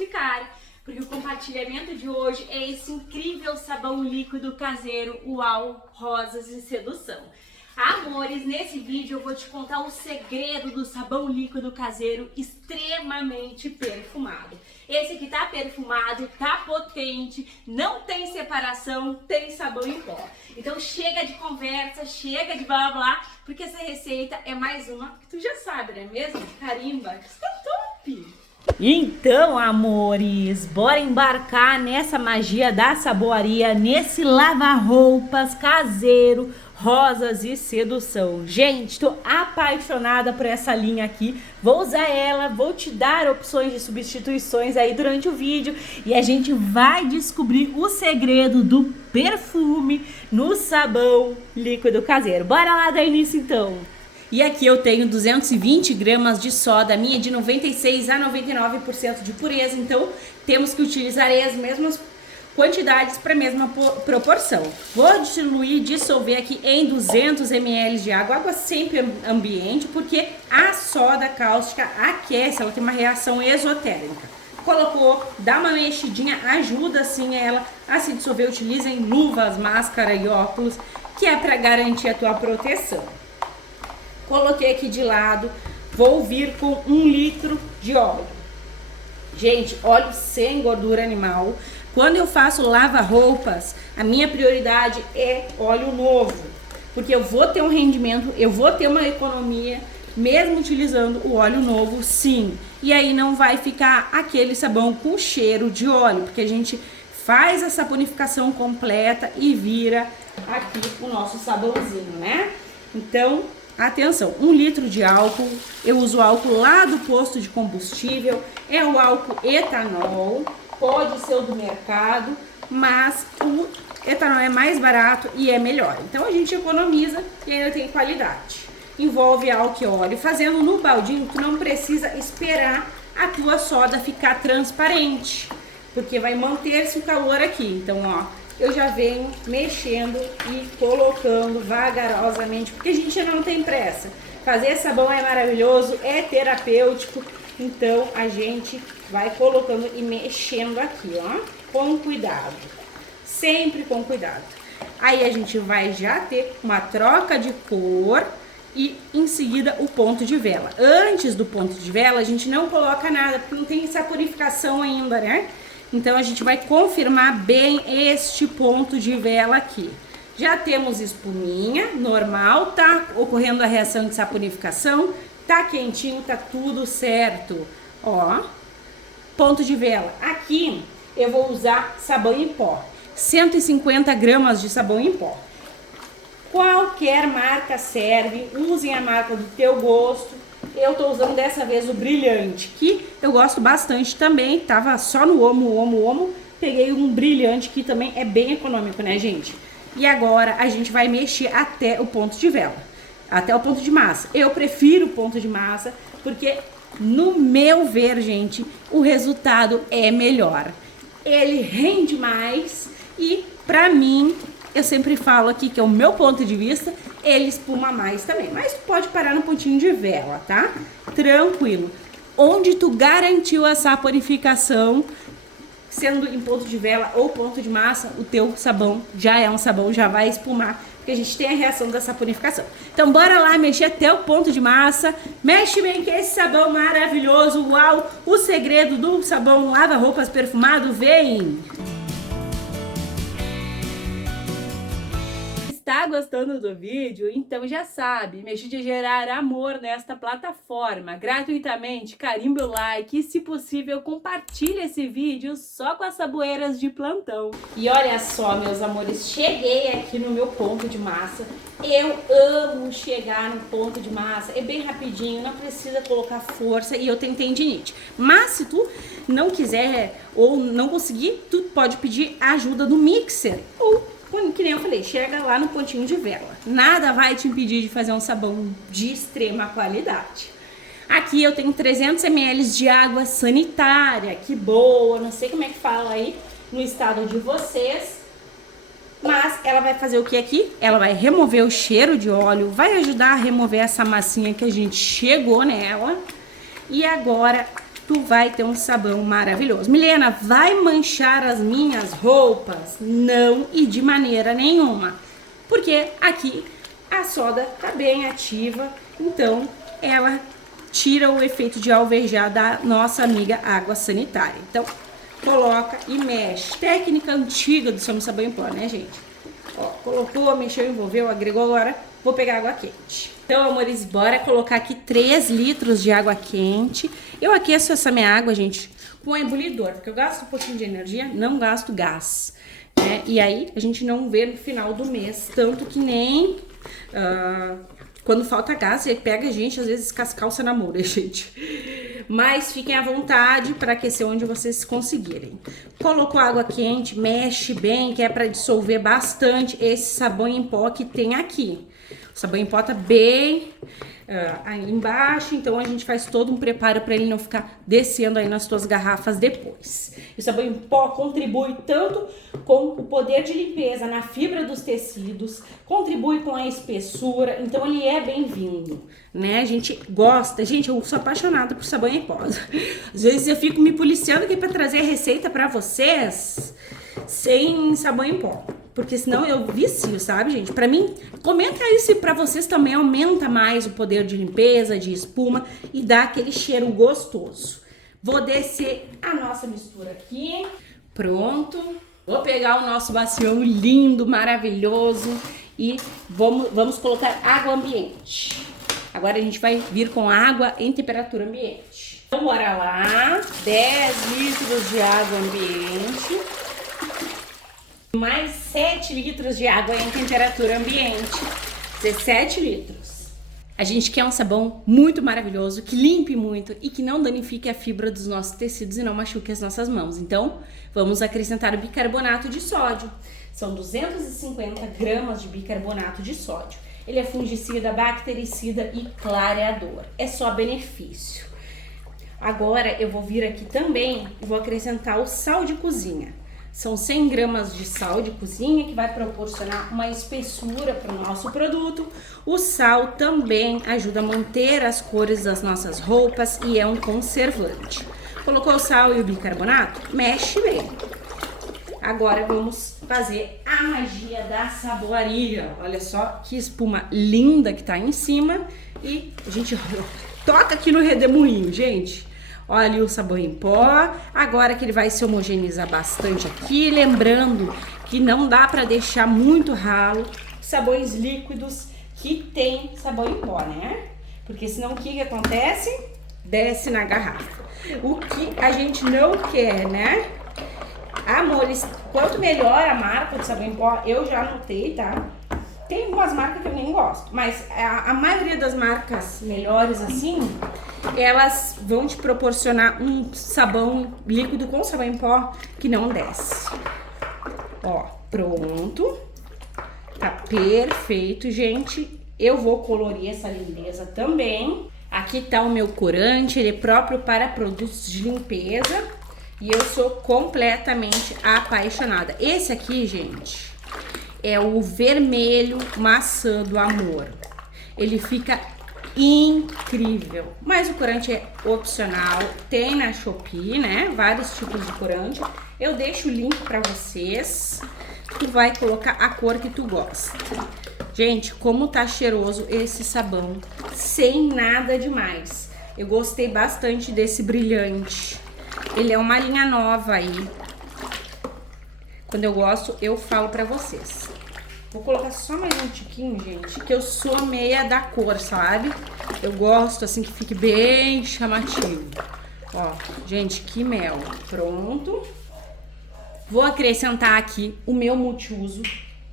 ficar, porque o compartilhamento de hoje é esse incrível sabão líquido caseiro Uau Rosas e Sedução. Amores, nesse vídeo eu vou te contar o segredo do sabão líquido caseiro extremamente perfumado. Esse aqui tá perfumado, tá potente, não tem separação, tem sabão em pó. Então chega de conversa, chega de blá blá, porque essa receita é mais uma que tu já sabe, não é mesmo? Carimba, que está top! Então, amores, bora embarcar nessa magia da saboaria, nesse lava-roupas caseiro, Rosas e Sedução. Gente, tô apaixonada por essa linha aqui, vou usar ela, vou te dar opções de substituições aí durante o vídeo e a gente vai descobrir o segredo do perfume no sabão líquido caseiro. Bora lá dar início então! E aqui eu tenho 220 gramas de soda, minha de 96 a 99% de pureza, então temos que utilizar as mesmas quantidades para a mesma proporção. Vou diluir, dissolver aqui em 200 ml de água, água sempre ambiente, porque a soda cáustica aquece, ela tem uma reação exotérmica. Colocou, dá uma mexidinha, ajuda assim ela a se dissolver. Utilizem luvas, máscara e óculos, que é para garantir a tua proteção. Coloquei aqui de lado, vou vir com 1 litro de óleo. Gente, óleo sem gordura animal. Quando eu faço lava-roupas, a minha prioridade é óleo novo, porque eu vou ter um rendimento, eu vou ter uma economia, mesmo utilizando o óleo novo, sim. E aí não vai ficar aquele sabão com cheiro de óleo, porque a gente faz a saponificação completa e vira aqui o nosso sabãozinho, né? Então, atenção, 1 litro de álcool, eu uso álcool lá do posto de combustível, é o álcool etanol, pode ser o do mercado, mas o etanol é mais barato e é melhor. Então a gente economiza e ainda tem qualidade. Envolve álcool e óleo. Fazendo no baldinho, tu não precisa esperar a tua soda ficar transparente, porque vai manter-se o calor aqui. Então, ó, eu já venho mexendo e colocando vagarosamente, porque a gente ainda não tem pressa. Fazer sabão é maravilhoso, é terapêutico, então a gente vai colocando e mexendo aqui, ó, com cuidado, sempre com cuidado. Aí a gente vai já ter uma troca de cor e em seguida o ponto de vela. Antes do ponto de vela a gente não coloca nada, porque não tem saponificação ainda, né? Então a gente vai confirmar bem este ponto de vela aqui. Já temos espuminha normal, tá ocorrendo a reação de saponificação, tá quentinho, tá tudo certo. Ó, ponto de vela. Aqui eu vou usar sabão em pó, 150 gramas de sabão em pó. Qualquer marca serve, usem a marca do teu gosto. Eu tô usando dessa vez o brilhante, que eu gosto bastante também, tava só no Omo, peguei um brilhante que também é bem econômico, né, gente? E agora a gente vai mexer até o ponto de vela, até o ponto de massa. Eu prefiro o ponto de massa, porque no meu ver, gente, o resultado é melhor. Ele rende mais e, pra mim, eu sempre falo aqui que é o meu ponto de vista, ele espuma mais também. Mas tu pode parar no pontinho de vela, tá? Tranquilo. Onde tu garantiu a saponificação, sendo em ponto de vela ou ponto de massa, o teu sabão já é um sabão, já vai espumar, porque a gente tem a reação da saponificação. Então bora lá mexer até o ponto de massa. Mexe bem que esse sabão maravilhoso, uau! O segredo do sabão lava-roupas perfumado vem! Tá gostando do vídeo? Então já sabe, me ajude a gerar amor nesta plataforma gratuitamente, carimba o like e, se possível, compartilhe esse vídeo só com as saboeiras de plantão. E olha só, meus amores, cheguei aqui no meu ponto de massa. Eu amo chegar no ponto de massa, é bem rapidinho, não precisa colocar força e eu tenho tendinite. Mas se tu não quiser ou não conseguir, tu pode pedir ajuda do mixer ou, que nem eu falei, chega lá no pontinho de vela. Nada vai te impedir de fazer um sabão de extrema qualidade. Aqui eu tenho 300 ml de água sanitária, que boa, não sei como é que fala aí no estado de vocês. Mas ela vai fazer o que aqui? Ela vai remover o cheiro de óleo, vai ajudar a remover essa massinha que a gente chegou nela. E agora tu vai ter um sabão maravilhoso. Milena, vai manchar as minhas roupas? Não, e de maneira nenhuma. Porque aqui a soda tá bem ativa, então ela tira o efeito de alvejar da nossa amiga água sanitária. Então, coloca e mexe. Técnica antiga do Somos Sabão em Pó, né, gente? Ó, colocou, mexeu, envolveu, agregou, agora vou pegar água quente. Então, amores, bora colocar aqui 3 litros de água quente. Eu aqueço essa minha água, gente, com ebulidor, porque eu gasto um pouquinho de energia, não gasto gás, né? E aí, a gente não vê no final do mês, tanto que nem... quando falta gás, ele pega a gente, às vezes, com as calças na mão, né, gente? Mas fiquem à vontade para aquecer onde vocês conseguirem. Colocou água quente, mexe bem, que é para dissolver bastante esse sabão em pó que tem aqui. O sabão em pó tá bem aí embaixo, então a gente faz todo um preparo para ele não ficar descendo aí nas tuas garrafas depois. E o sabão em pó contribui tanto com o poder de limpeza na fibra dos tecidos, contribui com a espessura, então ele é bem-vindo, né? A gente gosta, gente, eu sou apaixonada por sabão em pó. Às vezes eu fico me policiando aqui para trazer receita para vocês sem sabão em pó. Porque senão eu vicio, sabe, gente? Pra mim, comenta aí se pra vocês também aumenta mais o poder de limpeza, de espuma e dá aquele cheiro gostoso. Vou descer a nossa mistura aqui. Pronto. Vou pegar o nosso bacião lindo, maravilhoso e vamos colocar água ambiente. Agora a gente vai vir com água em temperatura ambiente. Então, bora lá. 10 litros de água ambiente. Mais 7 litros de água em temperatura ambiente, 17 litros. A gente quer um sabão muito maravilhoso, que limpe muito e que não danifique a fibra dos nossos tecidos e não machuque as nossas mãos. Então, vamos acrescentar o bicarbonato de sódio. São 250 gramas de bicarbonato de sódio. Ele é fungicida, bactericida e clareador. É só benefício. Agora, eu vou vir aqui também e vou acrescentar o sal de cozinha. São 100 gramas de sal de cozinha que vai proporcionar uma espessura para o nosso produto. O sal também ajuda a manter as cores das nossas roupas e é um conservante. Colocou o sal e o bicarbonato? Mexe bem. Agora vamos fazer a magia da saboaria. Olha só que espuma linda que tá em cima. E a gente toca aqui no redemoinho, gente. Olha o sabão em pó, agora que ele vai se homogeneizar bastante aqui, lembrando que não dá para deixar muito ralo sabões líquidos que tem sabão em pó, né? Porque senão o que acontece? Desce na garrafa. O que a gente não quer, né? Amores, quanto melhor a marca de sabão em pó, eu já anotei, tá? Tem algumas marcas que eu nem gosto, mas a maioria das marcas melhores assim, elas vão te proporcionar um sabão líquido com sabão em pó que não desce. Ó, pronto. Tá perfeito, gente. Eu vou colorir essa lindeza também. Aqui tá o meu corante, ele é próprio para produtos de limpeza. E eu sou completamente apaixonada. Esse aqui, gente, é o vermelho maçã do amor. Ele fica incrível. Mas o corante é opcional. Tem na Shopee, né? Vários tipos de corante. Eu deixo o link pra vocês. Tu vai colocar a cor que tu gosta. Gente, como tá cheiroso esse sabão. Sem nada demais. Eu gostei bastante desse brilhante. Ele é uma linha nova aí. Quando eu gosto, eu falo pra vocês. Vou colocar só mais um tiquinho, gente, que eu sou meia da cor, sabe? Eu gosto, assim, que fique bem chamativo. Ó, gente, que mel. Pronto. Vou acrescentar aqui o meu multiuso,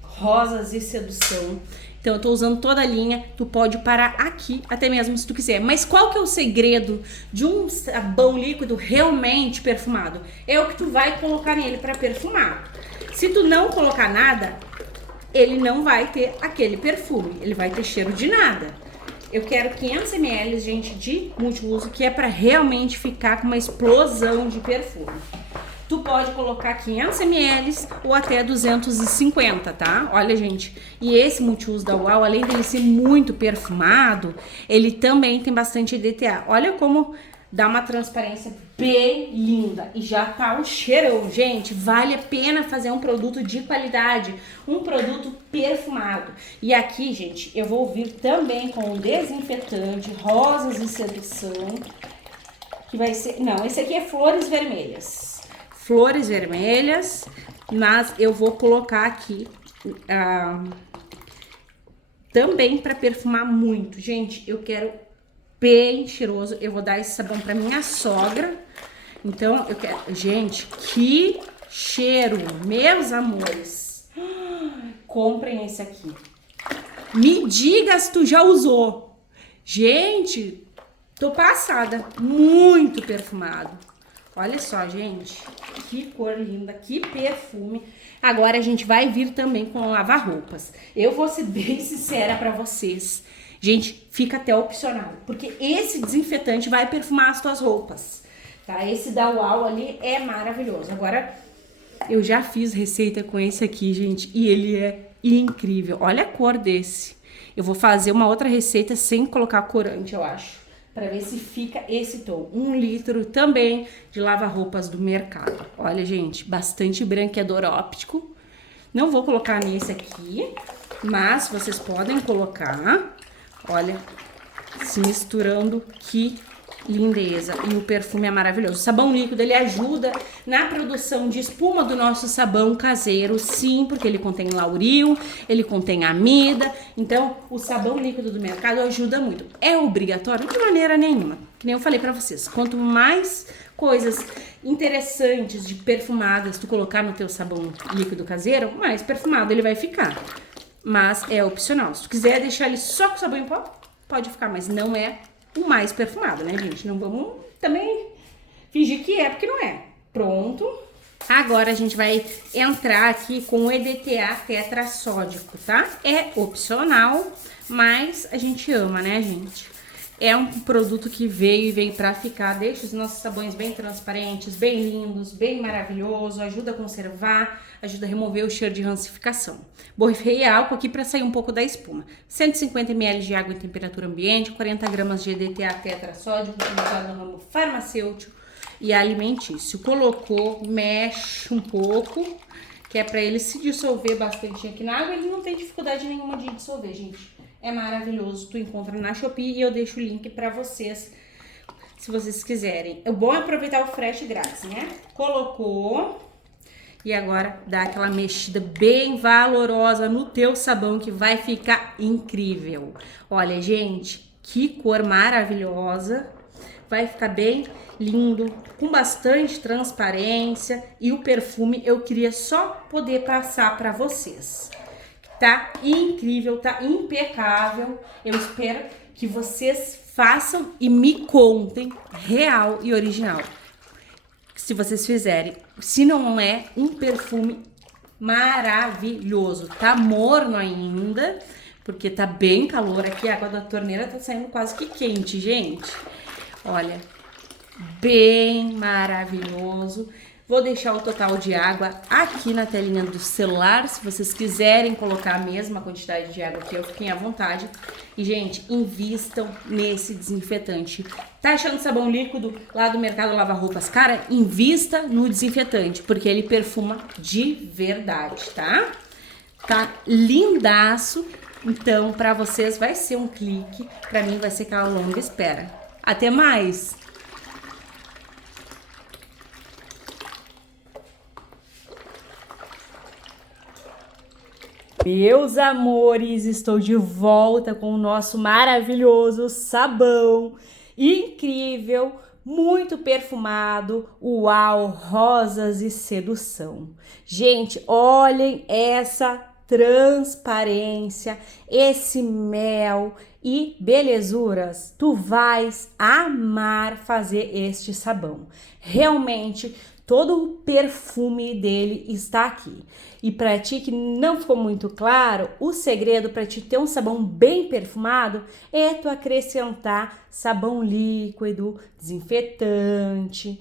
Rosas e Sedução. Então, eu tô usando toda a linha, tu pode parar aqui, até mesmo se tu quiser. Mas qual que é o segredo de um sabão líquido realmente perfumado? É o que tu vai colocar nele pra perfumar. Se tu não colocar nada, ele não vai ter aquele perfume, ele vai ter cheiro de nada. Eu quero 500 ml, gente, de multiuso, que é pra realmente ficar com uma explosão de perfume. Tu pode colocar 500 ml ou até 250, tá? Olha, gente, e esse multiuso da Uau, além dele ser muito perfumado, ele também tem bastante EDTA. Olha como dá uma transparência bem linda e já tá um cheirão, gente. Vale a pena fazer um produto de qualidade, um produto perfumado. E aqui, gente, eu vou vir também com um desinfetante Rosas e Sedução, que vai ser, não, esse aqui é Flores Vermelhas. Flores Vermelhas, mas eu vou colocar aqui também para perfumar muito. Gente, eu quero bem cheiroso. Eu vou dar esse sabão para minha sogra. Então, eu quero... Gente, que cheiro, meus amores. Comprem esse aqui. Me diga se tu já usou. Gente, tô passada. Muito perfumado. Olha só, gente. Que cor linda, que perfume. Agora a gente vai vir também com lava-roupas. Eu vou ser bem sincera pra vocês. Gente, fica até opcional, porque esse desinfetante vai perfumar as tuas roupas, tá? Esse da Uau ali é maravilhoso. Agora, eu já fiz receita com esse aqui, gente, e ele é incrível. Olha a cor desse. Eu vou fazer uma outra receita sem colocar corante, eu acho, para ver se fica esse tom. 1 litro também de lava-roupas do mercado. Olha, gente, bastante branqueador óptico. Não vou colocar nesse aqui, mas vocês podem colocar. Olha, se misturando, que lindeza. E o perfume é maravilhoso. O sabão líquido, ele ajuda na produção de espuma do nosso sabão caseiro, sim, porque ele contém lauril, ele contém amida. Então, o sabão líquido do mercado ajuda muito. É obrigatório? De maneira nenhuma. Que nem eu falei pra vocês, quanto mais coisas interessantes de perfumadas tu colocar no teu sabão líquido caseiro, mais perfumado ele vai ficar. Mas é opcional. Se tu quiser deixar ele só com sabão em pó, pode ficar, mas não é o mais perfumado, né, gente? Não vamos também fingir que é, porque não é. Pronto. Agora a gente vai entrar aqui com o EDTA tetrassódico, tá? É opcional, mas a gente ama, né, gente? É um produto que veio pra ficar. Deixa os nossos sabões bem transparentes, bem lindos, bem maravilhoso. Ajuda a conservar, ajuda a remover o cheiro de rancificação. Borrifei álcool aqui para sair um pouco da espuma. 150 ml de água em temperatura ambiente, 40 gramas de EDTA tetrassódico, utilizado no ramo farmacêutico e alimentício. Colocou, mexe um pouco, que é para ele se dissolver bastante aqui na água. Ele não tem dificuldade nenhuma de dissolver, gente. É maravilhoso, tu encontra na Shopee e eu deixo o link pra vocês, se vocês quiserem. É bom aproveitar o frete grátis, né? Colocou e agora dá aquela mexida bem valorosa no teu sabão que vai ficar incrível. Olha, gente, que cor maravilhosa. Vai ficar bem lindo, com bastante transparência e o perfume eu queria só poder passar pra vocês. Tá incrível, tá impecável. Eu espero que vocês façam e me contem real e original. Se vocês fizerem, se não é um perfume maravilhoso. Tá morno ainda, porque tá bem calor aqui. A água da torneira tá saindo quase que quente, gente. Olha, bem maravilhoso. Vou deixar o total de água aqui na telinha do celular, se vocês quiserem colocar a mesma quantidade de água que eu, fiquem à vontade. E, gente, invistam nesse desinfetante. Tá achando sabão líquido lá do mercado lava-roupas? Cara, invista no desinfetante, porque ele perfuma de verdade, tá? Tá lindaço. Então, pra vocês vai ser um clique, pra mim vai ser aquela longa espera. Até mais! Meus amores, estou de volta com o nosso maravilhoso sabão incrível, muito perfumado, Uau Rosas e Sedução. Gente, olhem essa transparência, esse mel e belezuras. Tu vais amar fazer este sabão. Realmente, todo o perfume dele está aqui. E para ti que não ficou muito claro, o segredo para te ter um sabão bem perfumado é tu acrescentar sabão líquido, desinfetante,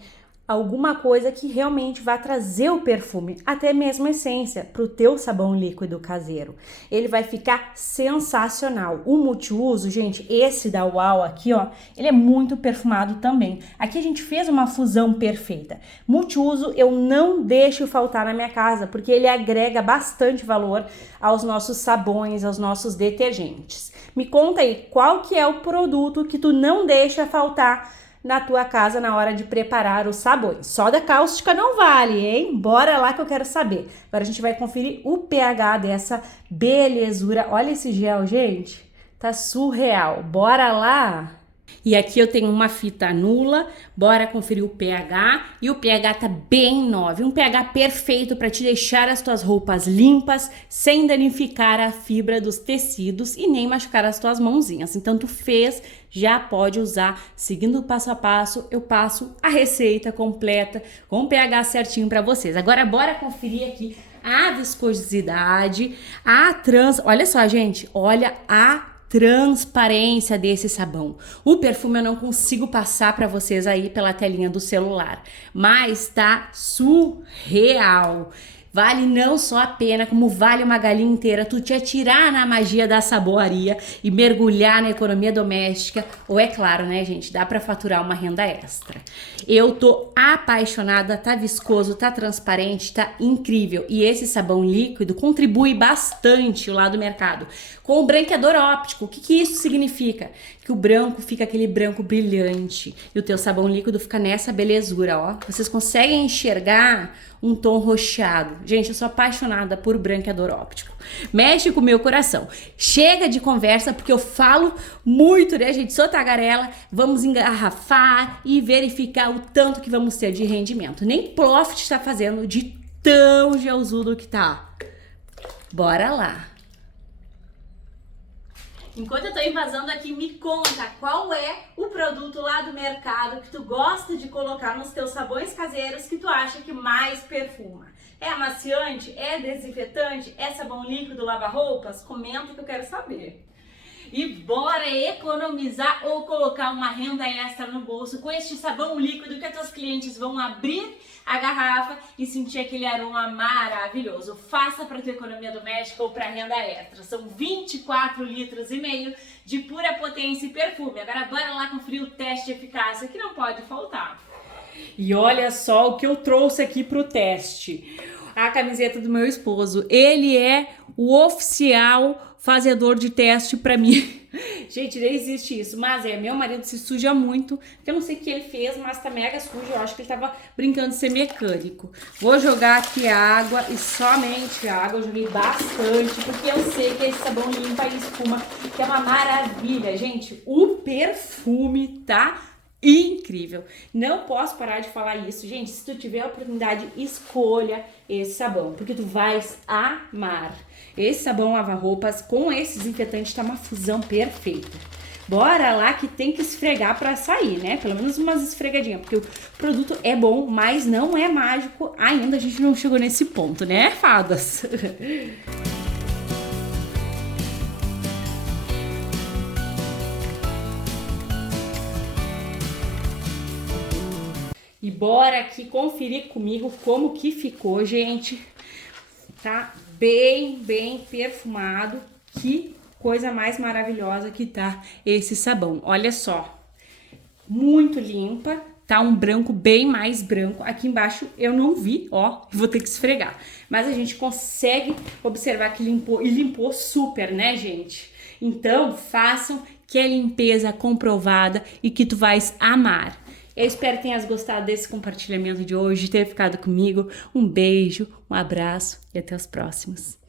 alguma coisa que realmente vai trazer o perfume, até mesmo a essência, para o teu sabão líquido caseiro. Ele vai ficar sensacional. O multiuso, gente, esse da Uau aqui, ó, ele é muito perfumado também. Aqui a gente fez uma fusão perfeita. Multiuso eu não deixo faltar na minha casa, porque ele agrega bastante valor aos nossos sabões, aos nossos detergentes. Me conta aí, qual que é o produto que tu não deixa faltar na tua casa na hora de preparar os sabões? Soda cáustica não vale, hein? Bora lá que eu quero saber. Agora a gente vai conferir o pH dessa belezura. Olha esse gel, gente. Tá surreal. Bora lá? E aqui eu tenho uma fita nula, bora conferir o pH, e o pH tá bem 9, um pH perfeito para te deixar as tuas roupas limpas, sem danificar a fibra dos tecidos e nem machucar as tuas mãozinhas. Então tu fez, já pode usar, seguindo o passo a passo, eu passo a receita completa com o pH certinho para vocês. Agora bora conferir aqui a viscosidade, olha só gente, olha a transparência desse sabão. O perfume eu não consigo passar para vocês aí pela telinha do celular, mas tá surreal. Vale não só a pena, como vale uma galinha inteira tu te atirar na magia da saboaria e mergulhar na economia doméstica. Ou é claro, né, gente, dá pra faturar uma renda extra. Eu tô apaixonada, tá viscoso, tá transparente, tá incrível. E esse sabão líquido contribui bastante lá do mercado com o branqueador óptico. O que isso significa? Que o branco fica aquele branco brilhante e o teu sabão líquido fica nessa belezura, ó. Vocês conseguem enxergar um tom roxeado. Gente, eu sou apaixonada por branqueador óptico. Mexe com o meu coração. Chega de conversa, porque eu falo muito, né, gente? Sou tagarela. Vamos engarrafar e verificar o tanto que vamos ter de rendimento. Nem Profit está fazendo de tão gelzudo que tá. Bora lá. Enquanto eu tô invasando aqui, me conta qual é o produto lá do mercado que tu gosta de colocar nos teus sabões caseiros que tu acha que mais perfuma. É amaciante? É desinfetante? É sabão líquido lava-roupas? Comenta que eu quero saber. E bora economizar ou colocar uma renda extra no bolso com este sabão líquido que as tuas clientes vão abrir a garrafa e sentir aquele aroma maravilhoso. Faça para tua economia doméstica ou para renda extra. São 24 litros e meio de pura potência e perfume. Agora bora lá conferir o teste de eficácia que não pode faltar. E olha só o que eu trouxe aqui pro teste. A camiseta do meu esposo. Ele é o oficial fazedor de teste pra mim. Gente, nem existe isso, mas meu marido se suja muito, eu não sei o que ele fez, mas tá mega sujo, eu acho que ele tava brincando de ser mecânico. Vou jogar aqui a água e somente a água, eu joguei bastante, porque eu sei que esse sabão limpa e espuma, que é uma maravilha. Gente, o perfume tá incrível. Não posso parar de falar isso. Gente, se tu tiver a oportunidade, escolha esse sabão, porque tu vais amar. Esse sabão lava-roupas com esse desinfetante tá uma fusão perfeita. Bora lá que tem que esfregar pra sair, né? Pelo menos umas esfregadinhas, porque o produto é bom, mas não é mágico ainda. A gente não chegou nesse ponto, né, fadas? E bora aqui conferir comigo como que ficou, gente. Tá bem perfumado. Que coisa mais maravilhosa que tá esse sabão. Olha só. Muito limpa. Tá um branco bem mais branco. Aqui embaixo eu não vi, ó. Vou ter que esfregar. Mas a gente consegue observar que limpou. E limpou super, né, gente? Então, façam que é limpeza comprovada e que tu vais amar. Eu espero que tenhas gostado desse compartilhamento de hoje, ter ficado comigo. Um beijo, um abraço e até os próximos.